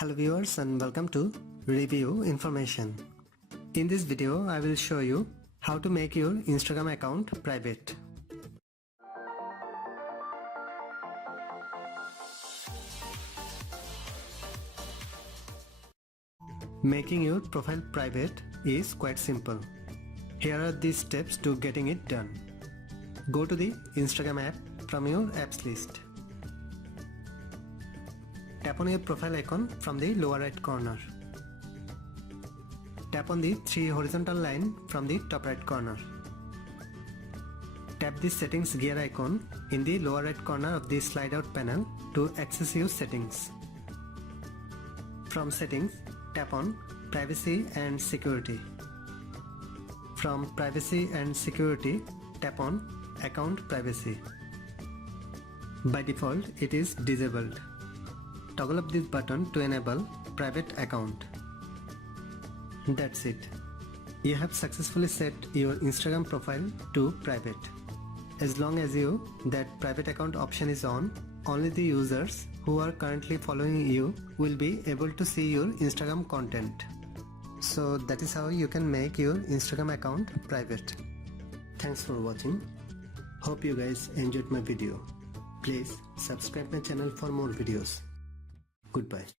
Hello viewers and welcome to Review Information. In this video I will show you how to make your Instagram account private. Making your profile private is quite simple. Here are the steps to getting it done. Go to the Instagram app from your apps list. Tap on your profile icon from the lower right corner. Tap on the three horizontal line from the top right corner. Tap the settings gear icon in the lower right corner of the slide out panel to access your settings. From settings, tap on privacy and security. From privacy and security, tap on account privacy. By default, it is disabled. Toggle up this button to enable private account. That's it. You have successfully set your Instagram profile to private. As long as that private account option is on, only the users who are currently following you will be able to see your Instagram content. So that is how you can make your Instagram account private. Thanks for watching. Hope you guys enjoyed my video. Please subscribe my channel for more videos. Goodbye.